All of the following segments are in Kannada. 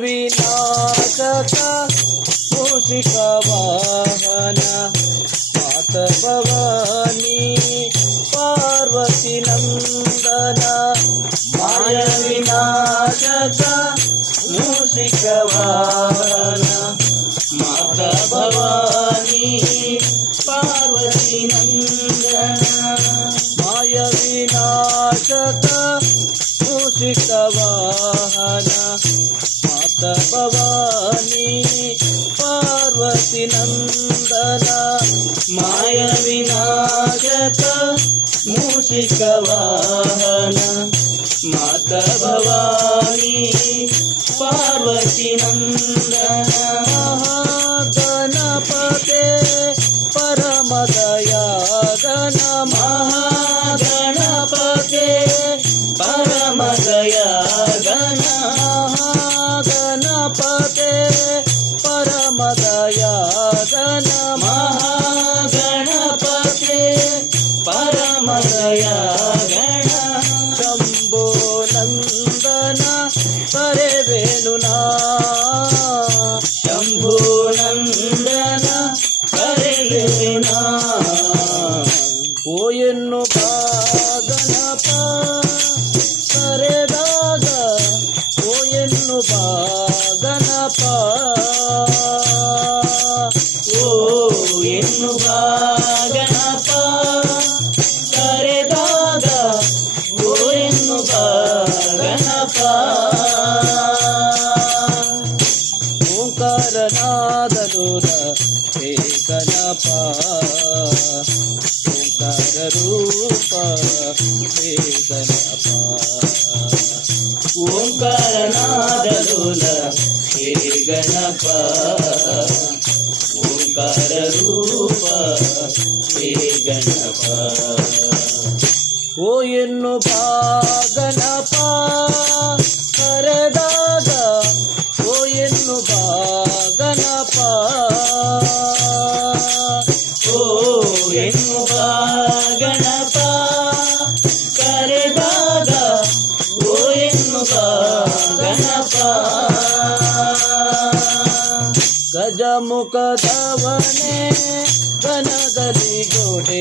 ವಿನಾಶಕ ಮೂಷಿಕ ವಾಹನ ಮಾತ ಭವಾನಿ ಪಾರ್ವತಿ ನಂದನ ಮಾಯ ವಿನಾಶಕ ಮೂಷಿಕ ವಾಹನ ಮಾತ ಭವಾನಿ ಪಾರ್ವತಿ ನಂದನ ಮಾಯ ವಿನಾಶಕ ಮೂಷಿಕ ವಾಹನ ಮಾತ ಭವಾನಿ ಪಾರ್ವತಿ ನಂದನ ಮಾಯ ವಿನಾಶಕ ಮೂಷಿಕ ವಾಹನ ಮಾತ ಭವಾನಿ ಪಾರ್ವತಿ ನಂದನ ಮಹಾಗಣಪತೆ ಪರಮ ದಯಾಗಣ ಮಹಾಗಣಪತೆ ಪರಮ ದಯಾಗಣ ಮಹಾಗಣಪತೆ ಪರಮ ದಯಾಗಣ ಮಹಾಗಣಪತೆ ಪರಮ ದಯಾಗಣ ಶಂಭೋ ನಂದನ ಕರೆವೆನು ನಾ ಶಂಭೋ ನಂದನ ಕರೆವೆನು ನಾ ಓ ಎನ್ನು ಗಣಪ ಕರೆದಾಗ ಓ ಎನ್ನು ಗಣಪ ಓ ಎನ್ನು ಗಣಪ ಕರೆದಾಗ ಓ ಎನ್ನು ಗಣಪ ಓಂಕಾರನಾದಲುರ ಹೇ ಗಣಪ ಓಂಕಾರ ರೂಪ ಹೇ ಗಣಪ ಓಂಕಾರನಾದಲುರ ಹೇ ಗಣಪ ಓಂಕಾರ ರೂಪ ಹೇ ಗಣಪ ಓ ಎನ್ನು ಗಣಪ ಕರೆದಾಗ ಓ ಎನ್ನು ಗಣಪ ಓ ಎನ್ನು ಗಣಪ ಕರೆದಾಗ ಓ ಎನ್ನು ಗಣಪ ಗಜಮುಖದವನೇ ಗಣಗಲಿಗೊಡೆಯನೇ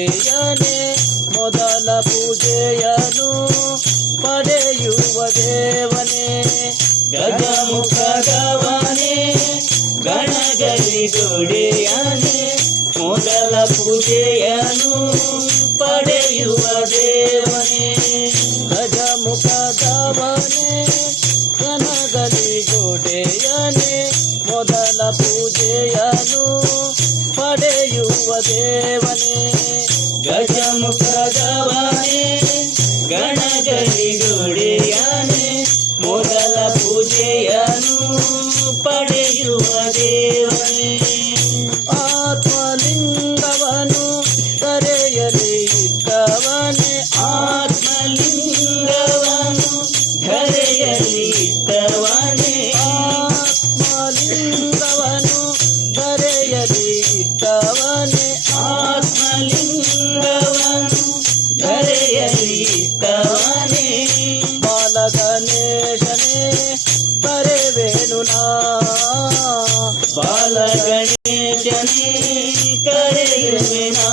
ಮೊದಲ ಪೂಜೆಯನು ಪಡೆಯುವ ದೇವನೇ ಗಜಮುಖದವನೇ ಗಣಗಲಿಗೊಡೆಯನೇ ಮೊದಲ ಪೂಜೆಯನು ಪಡೆಯುವ ದೇವನೇ ಗಜಮುಖದವನೇ ಗಣಗಲಿಗೊಡೆಯನೇ ಮೊದಲ ಪೂಜೆಯನು ಪಡೆಯುವ ದೇವನೇ ಗಜಮುಖದವನೇ ಗಣಗಲಿಗೊಡೆಯನೇ ಮೊದಲ ಪೂಜೆಯನು ಪಡೆಯುವ ದೇವನೇ ಆತ್ಮಲಿಂಗವನು ಕರೆಯಲಿ ಇಟ್ಟವನೇ ಆತ್ಮಲಿಂಗವನು ಕರೆಯಲಿ ಇಟ್ಟವನೇ ಆತ್ಮಲಿಂಗವನು ಕರೆಯಲಿ ಇಟ್ಟವನೇ ಆತ್ಮಲಿಂಗವನು ಕರೆಯಲಿ ಇಟ್ಟವನೇ ಬಾಲಗಣೇಶನೇ ಕರೆವೆನು ನಾ ಬಾಲಗಣೇಶನೇ ಕರೆಯುವೆನಾ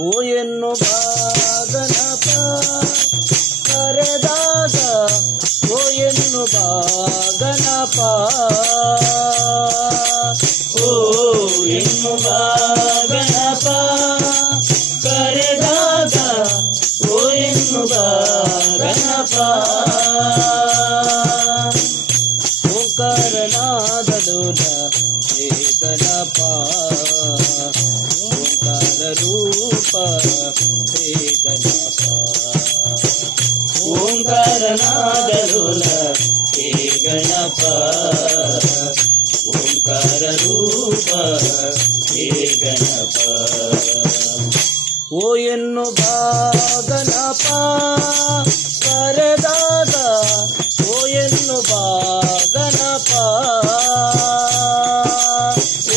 ಓ ಎನ್ನು ಗಣಪ ಕರೆದಾಗ ಓ ಎನ್ನು ಗಣಪ ಓ ಎನ್ನು ಗಣಪ ಕರೆದಾಗ ಓ ಎನ್ನು ಗಣಪ ಓಂಕಾರನಾದಲುರ ಹೇ ಗಣಪ ಓಂಕಾರ ರೂಪ ಹೇ ಗಣಪ ಓಂಕಾರನಾದಲುರ ಹೇ ಗಣಪ ಓಂಕಾರ ರೂಪ ಹೇ ಗಣಪ ಓ ಎನ್ನು ಗಣಪ ಕರೆದಾಗ ಓ ಎನ್ನು ಗಣಪ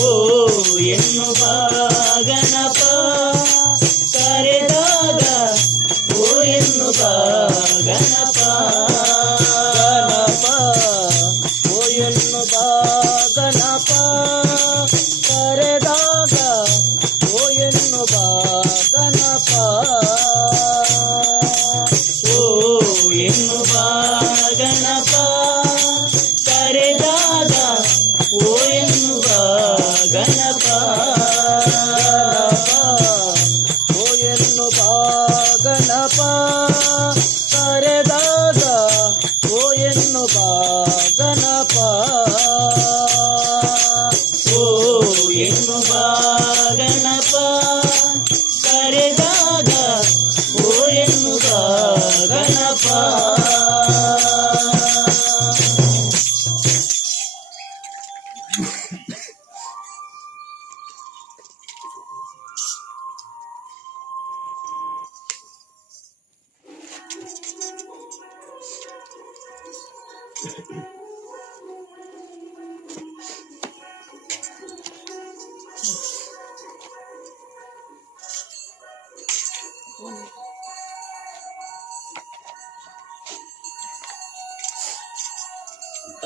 ಓ ಎನ್ನು ಗಣಪ ಕರೆದಾಗ ಓ ಎನ್ನು ಗಣಪ ಗಣಪ ಗಣಪ ಕರೆದಾಗ ಓ ಎನ್ನು ಬಾ ಗಣಪ ಓ ಎನ್ನು ಬಾ ಗಣಪ ಕರೆದಾಗ ಓ ಎನ್ನು ಬಾ ಗಣಪ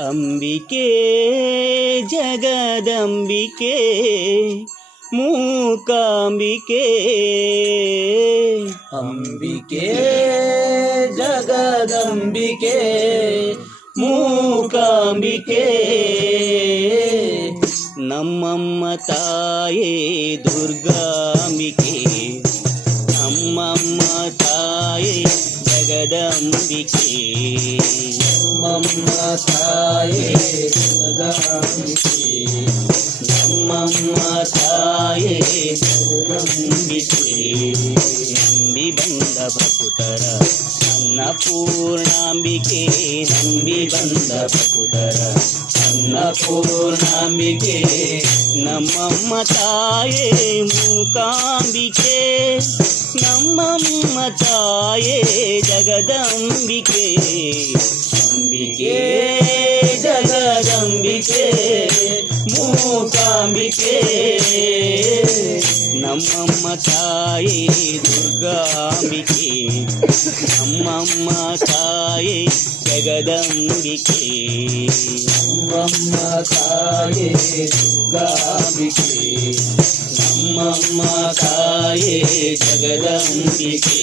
ಅಂಬಿಕೆ ಜಗದಂಬಿಕೆ ಮೂಕಾಂಬಿಕೆ ಅಂಬಿಕೆ ಜಗದಂಬಿಕೆ ಮೂಕಾಂಬಿಕೆ ನಮ್ಮಮ್ಮ ತಾಯೇ ದುರ್ಗಾಂಬಿಕೆ ನಮ್ಮಮ್ಮ ತಾಯೇ ಜಗದಂಬಿಕೆ ನಮ್ಮಮ್ಮ ತಾಯೇ ಜಗದಂಬಿಕೆ ನಮ್ಮಮ್ಮ ತಾಯೇ ಜಗದಂಬಿಕೆ ನಂಬಿ ಬಂದ ಭಕ್ತರ ಅನ್ನಪೂರ್ಣಾಂಬಿಕೆ ನಂಬಿ ಬಂದ ಭಕ್ತರ ಅನ್ನಪೂರ್ಣಾಂಬಿಕೆ ನಮ್ಮಮ್ಮ ತಾಯೇ ಮೂಕಾಂಬಿಕೆ ನಮ್ಮಮ್ಮ ತಾಯೇ ಜಗದಂಬಿಕೆ ಅಂಬಿಕೆ ಜಗದಂಬಿಕೆ ಮೂಕಾಂಬಿಕೆ ನಮ್ಮಮ್ಮ ತಾಯೇ ದುರ್ಗಾಂಬಿಕೆ ನಮ್ಮಮ್ಮ ತಾಯೇ ಜಗದಂಬಿಕೆ ನಮ್ಮಮ್ಮ ತಾಯೇ ದುರ್ಗಾಂಬಿಕೆ ನಮ್ಮಮ್ಮ ತಾಯೇ ಜಗದಂಬಿಕೆ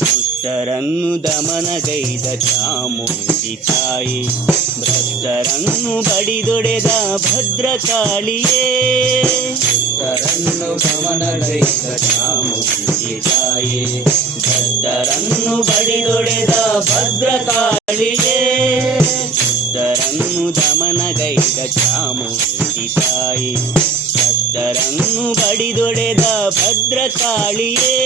ದುಷ್ಟರನ್ನು ದಮನಗೈದ ಚಾಮುಂಡಿ ತಾಯಿ ಭ್ರಷ್ಟರನ್ನು ಬಡಿದೊಡೆದ ಭದ್ರಕಾಳಿಯೇ ದುಷ್ಟರನ್ನು ದಮನಗೈದ ಚಾಮುಂಡಿ ತಾಯಿ ಭ್ರಷ್ಟರನ್ನು ಬಡಿದೊಡೆದ ಭದ್ರಕಾಳಿಯೇ ದುಷ್ಟರನ್ನು ದಮನಗೈದ ಚಾಮುಂಡಿ ತಾಯಿ ಭ್ರಷ್ಟರನ್ನು ಬಡಿದೊಡೆದ ಭದ್ರಕಾಳಿಯೇ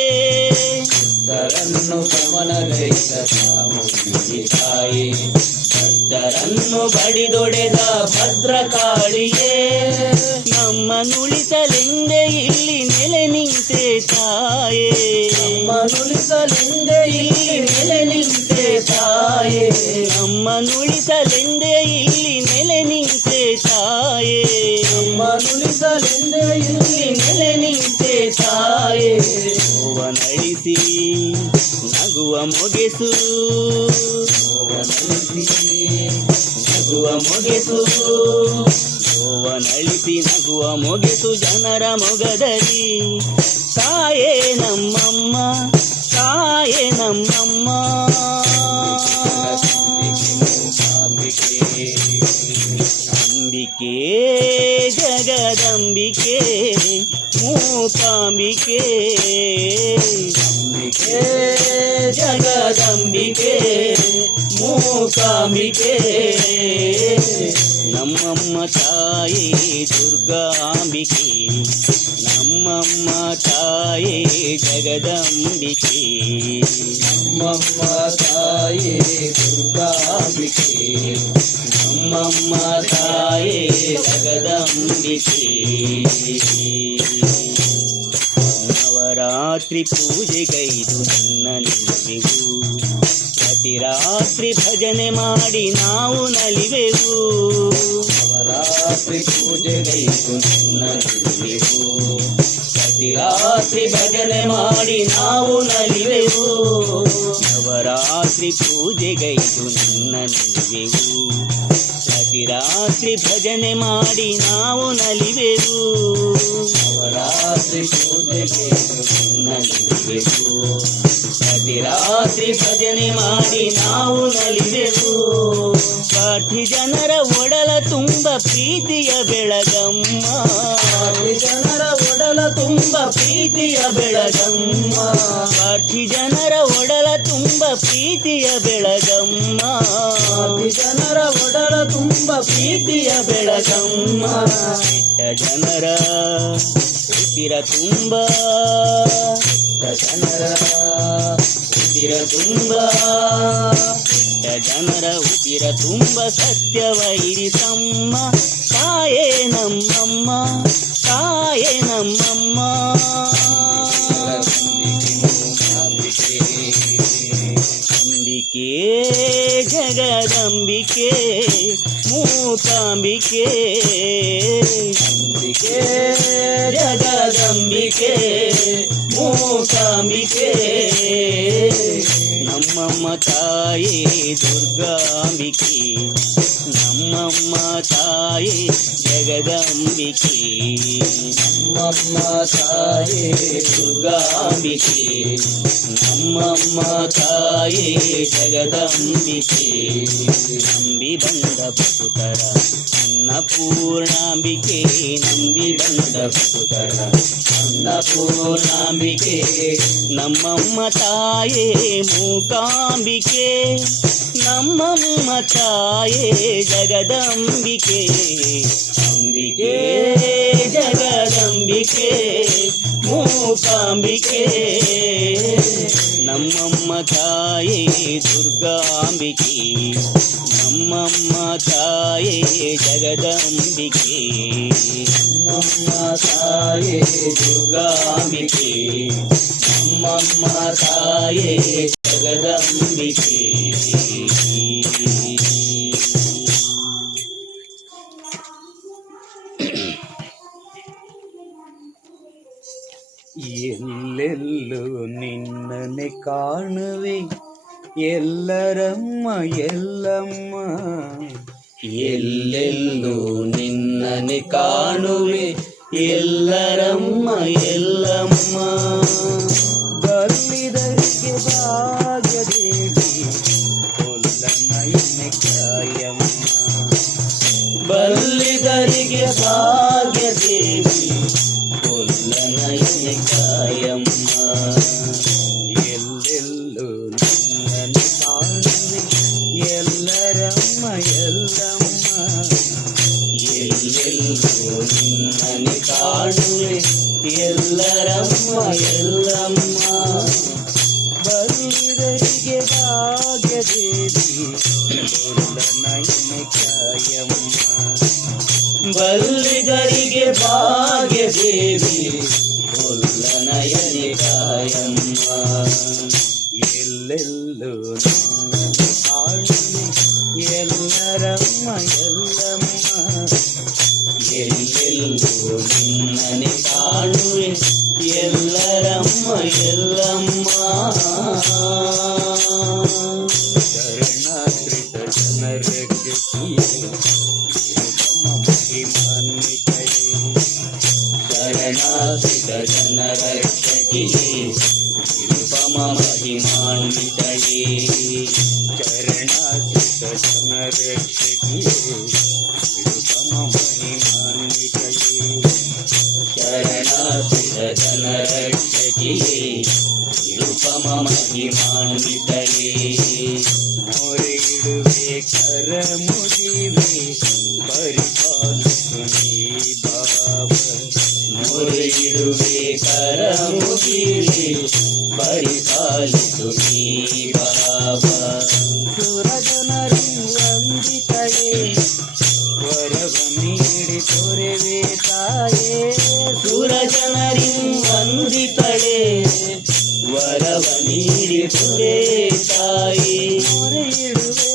ಭಕ್ತರನ್ನು ಗಮನಗೈದ ಚಾಮುಂಡಿ ತಾಯಿ ಭಕ್ತರನ್ನು ಬಡಿದೊಡೆದ ಭದ್ರಕಾಳಿಯೇ ನಮ್ಮನುಳಿಸಲೆಂದೇ ಇಲ್ಲಿ ನೆಲೆ ನಿಂತೆ ತಾಯೇ ನಮ್ಮನುಳಿಸಲೆಂದೇ ಇಲ್ಲಿ ನೆಲೆ ನಿಂತೆ ತಾಯೇ ನಮ್ಮನುಳಿಸಲೆಂದೇ ಇಲ್ಲಿ ನೆಲೆ ನಿಂತೆ ತಾಯೇ ನಮ್ಮನುಳಿಸಲೆಂದೇ ಇಲ್ಲಿ ನೆಲೆ ನಿಂತೆ ತಾಯೇ ನೋವನಳಿಸಿ ನಗುವ ಮೊಗೆಸು ನಗುವ ಮೊಗೆಸು ನೋವನಳಿಸಿ ನಗುವ ಮೊಗೆಸು ಜನರ ಮೊಗದಲ್ಲಿ ತಾಯೇ ನಮ್ಮಮ್ಮ ತಾಯೇ ನಮ್ಮಮ್ಮ ಅಂಬಿಕೆ ಜಗದಂಬಿಕೆ ಮೂಕಾಂಬಿಕೆ ಅಂಬಿಕೆ ಜಗದಂಬಿಕೆ ಮೂಕಾಂಬಿಕೆ ನಮ್ಮಮ್ಮ ತಾಯೇ ದುರ್ಗಾಂಬಿಕೆ ನಮ್ಮಮ್ಮ ತಾಯೇ ಜಗದಂಬಿಕೆ ನಮ್ಮಮ್ಮ ತಾಯೇ ದುರ್ಗಾಂಬಿಕೆ ನಮ್ಮಮ್ಮ ತಾಯೇ ಜಗದಂಬಿಕೆ ನವರಾತ್ರಿ ಪೂಜೆಗೈದು ನನ್ನ ನಿಲ್ಲುವೆವು ಪ್ರತಿ ರಾತ್ರಿ ಭಜನೆ ಮಾಡಿ ನಾವು ನಲಿವೆವು ನವರಾತ್ರಿ ಪೂಜೆಗೈದು ನನ್ನ ನಿಲ್ಲುವೆವು ಪ್ರತಿ ರಾತ್ರಿ ಭಜನೆ ಮಾಡಿ ನಾವು ನಲಿವೆವು ನವರಾತ್ರಿ ಪೂಜೆಗೈದು ನನ್ನ ನಿಲ್ಲುವೆವು ಪ್ರತಿ ರಾತ್ರಿ ಭಜನೆ ಮಾಡಿ ನಾವು ನಲಿವೆವು ನವರಾತ್ರಿ ಪೂಜೆಗೆ ನಲಿವೆವು ಪ್ರತಿ ರಾತ್ರಿ ಭಜನೆ ಮಾಡಿ ನಾವು ನಲಿವೆವು ಪಾಠಿ ಜನರ ಒಡಲ ತುಂಬ ಪ್ರೀತಿಯ ಬೆಳಗಮ್ಮ ಪಾಠಿ ಜನರ ಒಡಲ ತುಂಬ ಪ್ರೀತಿಯ ಬೆಳಗಮ್ಮ, ಸಾಕ್ಷಿ ಜನರ ಒಡಲ ತುಂಬ ಪ್ರೀತಿಯ ಬೆಳಗಮ್ಮ, ಜನರ ಒಡಲ ತುಂಬ ಪ್ರೀತಿಯ ಬೆಳಗಮ್ಮ, ಕೆಟ್ಟ ಜನರ ಉಸಿರ ತುಂಬ, ಜನರ ಉಸಿರ ತುಂಬ, ಜನರ ಉಸಿರ ತುಂಬ ಸತ್ಯವೈರಿಸಮ್ಮ, ತಾಯೇ ನಮ್ಮಮ್ಮ, ತಾಯೇ ನಮ್ಮಮ್ಮ. ಅಂಬಿಕೆ ಜಗದಂಬಿಕೆ ಮೂಕಾಂಬಿಕೆ, ಅಂಬಿಕೆ ಜಗದಂಬಿಕೆ ಮೂಕಾಂಬಿಕೆ, ನಮ್ಮಮ್ಮ ತಾಯಿ ದುರ್ಗಾಂಬಿಕೆ, ನಮ್ಮಮ್ಮ ತಾಯಿ ಜಗದಂಬಿಕೆ, ನಮ್ಮಮ್ಮ ತಾಯಿ ದುರ್ಗಾಂಬಿಕೆ, ನಮ್ಮಮ್ಮ ತಾಯಿ ಜಗದಂಬಿಕೆ, ನಂಬಿ ಬಂದ ಪುತರ ಅನ್ನಪೂರ್ಣಾಂಬಿಕೆ, ನಂಬಿ ಬಂದ ಪುತರ ಅನ್ನಪೂರ್ಣಾಂಬಿಕೆ, ನಮ್ಮಮ್ಮ ತಾಯೇ ಮೂಕಾಂಬಿಕೆ, ನಮ್ಮಮ್ಮ ತಾಯೇ ಜಗದಂಬಿಕೆ, ಅಂಬಿಕೆ ಜಗದಂಬಿಕೆ ಮೂಕಾಂಬಿಕೆ, ನಮ್ಮಮ್ಮ ತಾಯೇ ದುರ್ಗಾಂಬಿಕೆ, ನಮ್ಮಮ್ಮ ತಾಯೇ ಜಗದಂಬಿಕೆ, ನಮ್ಮಮ್ಮ ತಾಯೇ ದುರ್ಗಾಂಬಿಕೆ, ನಮ್ಮಮ್ಮ ತಾಯೇ ಜಗದಂಬಿಕೆ. ಎಲ್ಲೆಲ್ಲೂ ನಿನ್ನನೆ ಕಾಣುವೆ ಎಲ್ಲರಮ್ಮ ಎಲ್ಲಮ್ಮ, ಎಲ್ಲೆಲ್ಲೂ ನಿನ್ನನೆ ಕಾಣುವೆ ಎಲ್ಲರಮ್ಮ ಎಲ್ಲಮ್ಮ, ಬಲ್ಲಿದರಿಗೆ ಭಾಗ್ಯದೇವಿ ಕೊಲ್ಲನಯನೆ ಕಾಯಮ್ಮ, ಬಲ್ಲಿದರಿಗೆ ಭಾಗ್ಯದೇವಿ ಕೊಲ್ಲನಯನೆ ಕಾಯಮ್ಮ, ಎಲ್ಲೆಲ್ಲೂ ನಿನ್ನನೆ ಕಾಣುವೆ ಎಲ್ಲರಮ್ಮ ಎಲ್ಲಮ್ಮ, ಎಲ್ಲೆಲ್ಲೂ ನಿನ್ನನೆ ಕಾಣುವೆ ಎಲ್ಲರಮ್ಮ ಎಲ್ಲಮ್ಮ, ಬಲ್ಲಿದರಿಗೆ ಭಾಗ್ಯದೇವಿ ಕೊಲ್ಲನಯನೆ ಕಾಯಮ್ಮ, ಬಲ್ಲಿದರಿಗೆ ಭಾಗ್ಯದೇವಿ ಕೊಲ್ಲನಯನೆ ಕಾಯಮ್ಮ, ಎಲ್ಲೆಲ್ಲೂ ನಿನ್ನನೆ ಕಾಣುವೆ ಎಲ್ಲರಮ್ಮ ಎಲ್ಲಮ್ಮ, ಎಲ್ಲೆಲ್ಲೂ ನಿನ್ನನೆ ಕಾಣುವೆ ಎಲ್ಲರಮ್ಮ ಎಲ್ಲಮ್ಮ, ಶರಣಾಶ್ರಿತ ಜನರಕ್ಕೆ ಮಹಿಮಾನ್ವಿತಳೇ, ಶರಣಾಶ್ರಿತ ಜನರಕ್ಷಕಿಯೇ ನಿರುಪಮ ಮಹಿಮಾನ್ವಿತಳೇ, ಶರಣಾಶ್ರಿತ ಜನರಕ್ಷಕಿಯೇ ನಿರುಪಮ ಮಹಿಮಾನ್ವಿತಳೇ, ಶರಣಾಶ್ರಿತ ಜನರಕ್ಷಕಿಯೇ ನಿರುಪಮ ಮಹಿಮಾನ್ವಿತಳೇ, ಮೊರೆ ಇಡುವೆ ಕರ ಮುಗಿವೆ ಪರಿಪಾಲಿಸು ನೀ ಬಾಬಾ, ಮೊರೆ ಇಡುವೆ ಕರ ಮುಗಿವೆ ಪರಿಪಾಲಿಸು ನೀ ಬಾಬಾ, ಸುರಜನರು ವಂದಿತಳೇ ವರವ ನೀಡಿ ತೋರೆವೆ ತಾಯೇ, ಸುರಜನರಿ ವಂದಿತಳೇ ವರವ ನೀಡಿ ತೋರೆ ತಾಯಿ, ಮೊರೆ ಇಡುವೆ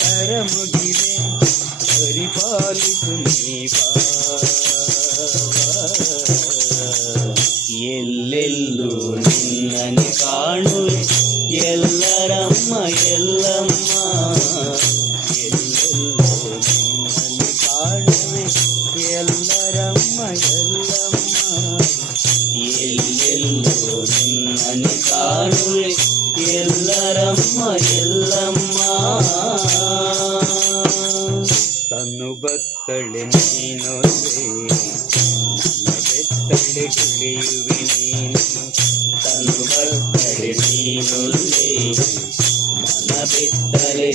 ಕರ ಮುಗಿವೆ ಪರಿಪಾಲಿಸು ನೀ ಬಾಬಾ, ಎಲ್ಲೆಲ್ಲೂ ನಿನ್ನನೆ ಕಾಣುವೆ ಎಲ್ಲರಮ್ಮ ಎಲ್ಲಮ್ಮ, ಎಲ್ಲೆಲ್ಲೂ ನಿನ್ನನೆ ಕಾಣುವೆ ಎಲ್ಲರಮ್ಮ ಎಲ್ಲಮ್ಮ, ಎಲ್ಲೆಲ್ಲೂ ನಿನ್ನನೆ ಕಾಣುವೆ ಎಲ್ಲರಮ್ಮ ಎಲ್ಲಮ್ಮ, ತನ್ನು ಬತ್ತಳೆ ನೀನೊಲ್ಲೆ ನನ್ನ ಬೆತ್ತ ಬೆತ್ತಲೆ ಕುಳಿಯುವೆ ನೀನು ತನು ಬತ್ತಲೆ ನೀನುಲ್ಲೇ ಮನ ಬೆತ್ತಲೆ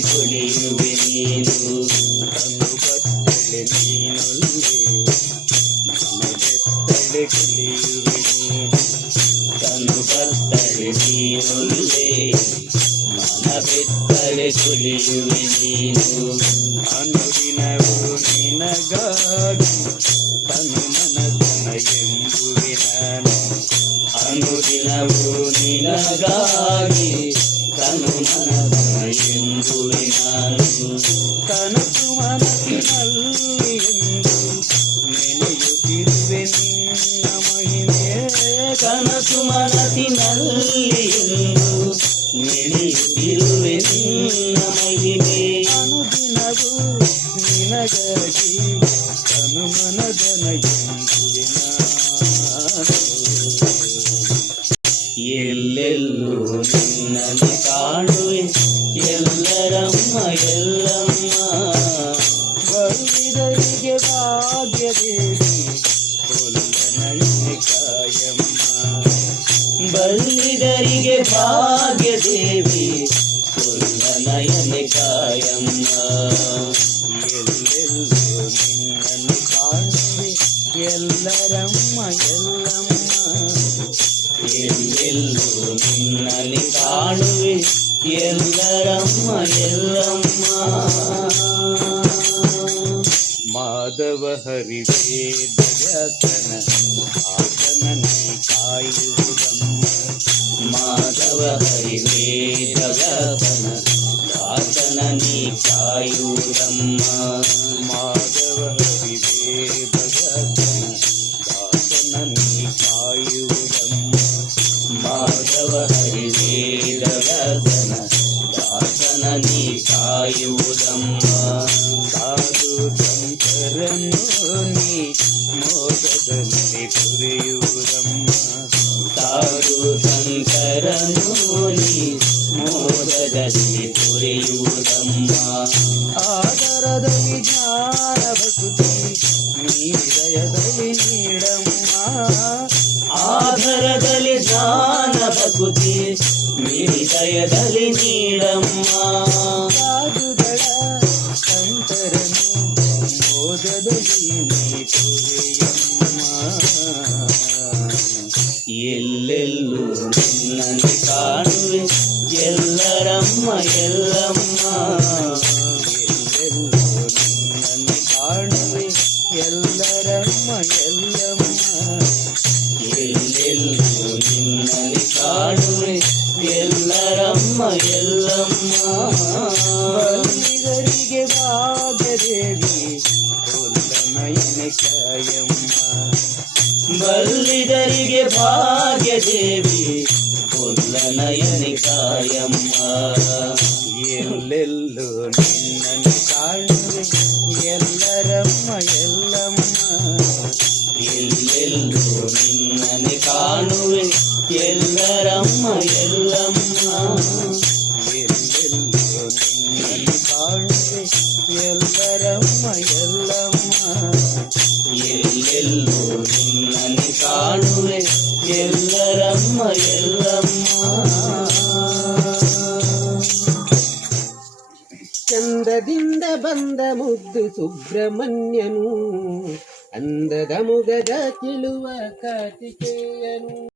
ಕುಳಿಯುವೆ ನೀನು ತನು ಬತ್ತಲೆ ನೀನುಲ್ಲೇ ಮನ ಬೆತ್ತಲೆ ಕುಳಿಯುವೆ ನೀನು ತನು ಬತ್ತಲೆ ನೀನುಲ್ಲೇ ಮನ ಬೆತ್ತಲೆ ಕುಳಿಯುವೆ ನೀನು ಅನುದಿನವೂ ನಿನಗಾಗಿ ತನು ಮನದನ ಎಂಬುವೆ ನಾನು ಅನುದಿನವೂ ನಿನಗಾಗಿ ತನು ಮನದನ ಎಂಬುವೆ ನಾನು ಕನಸು ಮನಸ್ಸಿನಲ್ಲಿ ಎಂದು ನೆನೆಯುತ್ತಿರುವೆ ನಿನ್ನ ಮಹಿಮೆ ಕನಸು ಮನಸ್ಸಿನಲ್ಲಿ ಎಂದು ನೆನೆಯುತ್ತಿರುವೆ ನಿನ್ನ ಮಹಿಮೆ ಅನುದಿನವೂ ನಿನಗಾಗಿ ತನು ಮನದನ ಎಂಬುವೆ ನಾನು ಎಲ್ಲೆಲ್ಲೂ ನಿನ್ನನ್ನು ಕಾಣುವೆ ಎಲ್ಲರಮ್ಮ ಎಲ್ಲಮ್ಮ ಬರುವಿದರಿಗೆ ಭಾಗ್ಯದೇವಿ ಕೊಲ್ಲನಯನೆ ಕಾಯಮ್ಮ ಬಲ್ಲಿದರಿಗೆ ಭಾಗ್ಯದೇವಿ ಕೊಲ್ಲನಯನೆ ಕಾಯಮ್ಮ ಎಲ್ಲೆಲ್ಲೂ ನಿನ್ನನ್ನು ಕಾಣುವೆ ಎಲ್ಲರಮ್ಮ ಎಲ್ಲಮ್ಮ ಎಲ್ಲೆಲ್ಲೂ ನಿನ್ನನ್ನು ಕಾಣುವೆ ಎಲ್ಲರಮ್ಮ ಎಲ್ಲಮ್ಮ ಮಾಧವ ಹರಿವೇದವ್ಯಾಸನ ಆತನ ನೀ ಕಾಯುವುದಮ್ಮ ಮಾಧವ ಹರಿವೇದವ್ಯಾಸನ ಆತನ ನೀ ಕಾಯುವುದಮ್ಮ ಮಾಧವ ಹರಿವೇದವ್ಯಾಸನ ಆತನ ನೀ ಕಾಯುವುದಮ್ಮ ಮಾಧವ ಹರಿವೇದವ್ಯಾಸನ ಆತನ ನೀ ಕಾಯುವುದಮ್ಮ ಸಾಧು ಸಂತರನ್ನು ನೀ ಮೋದದಲ್ಲಿ ಪುರಿಯುವುದಮ್ಮ ಸಾಧು ಸಂತರನ್ನು ನೀ ಮೋದದಲ್ಲಿ ಪುರಿಯುವುದಮ್ಮ ಆದರದಲ್ಲಿ ಜ್ಞಾನ ಭಕ್ತಿ ನೀ ಹೃದಯದಲ್ಲಿ ನೀಡಮ್ಮ ಆಧಾರದಲ್ಲಿ ಜ್ಞಾನ ಭಕ್ತಿ ನೀ ಹೃದಯದಲ್ಲಿ ನೀಡಮ್ಮ ಸಾಧುಗಳ ಸಂತರನು ಮೋದದಲ್ಲಿ ನೀ ಪುರಿಯಮ್ಮ ಎಲ್ಲೆಲ್ಲೂ ನಿನ್ನನ್ನು ಕಾಣುವೆ ಎಲ್ಲರಮ್ಮ ಎಲ್ಲಮ್ಮ ಎಲ್ಲೆಲ್ಲೂ ನಿನ್ನನ್ನು ಕಾಣುವೆ ಎಲ್ಲರಮ್ಮ ಎಲ್ಲಮ್ಮ ಎಲ್ಲೆಲ್ಲೂ ನಿನ್ನನ್ನು ಕಾಣುವೆ ಎಲ್ಲರಮ್ಮ ಎಲ್ಲಮ್ಮ ಬಲ್ಲಿದರಿಗೆ ಭಾಗ್ಯದೇವಿ ಕೊಲ್ಲನಯನೆ ಕಾಯಮ್ಮ ಬಲ್ಲಿದರಿಗೆ ಭಾಗ್ಯದೇವಿ ಕೊಲ್ಲನಯನೆ ಕಾಯಮ್ಮ ಎಲ್ಲೆಲ್ಲೂ ನಿನ್ನನ್ನು ಕಾಣುವೆ ಎಲ್ಲರಮ್ಮ ಎಲ್ಲಮ್ಮ ಎಲ್ಲೆಲ್ಲೂ ನಿನ್ನನ್ನು ಕಾಣುವೆ ಎಲ್ಲರಮ್ಮ ಎಲ್ಲಮ್ಮ ಎಲ್ಲೆಲ್ಲೂ ನಿನ್ನನ್ನು ಕಾಣುವೆ ಎಲ್ಲರಮ್ಮ ಎಲ್ಲಮ್ಮ ಎಲ್ಲೆಲ್ಲೂ ನಿನ್ನನ್ನು ಕಾಣುವೆ ಎಲ್ಲರಮ್ಮ ಎಲ್ಲಮ್ಮ ಚಂದದಿಂದ ಬಂದ ಮುದ್ದು ಸುಬ್ರಹ್ಮಣ್ಯನು ಅಂದದ ಮುಗದ ಕಿಳುವ ಕಾರ್ತಿಕೇಯನು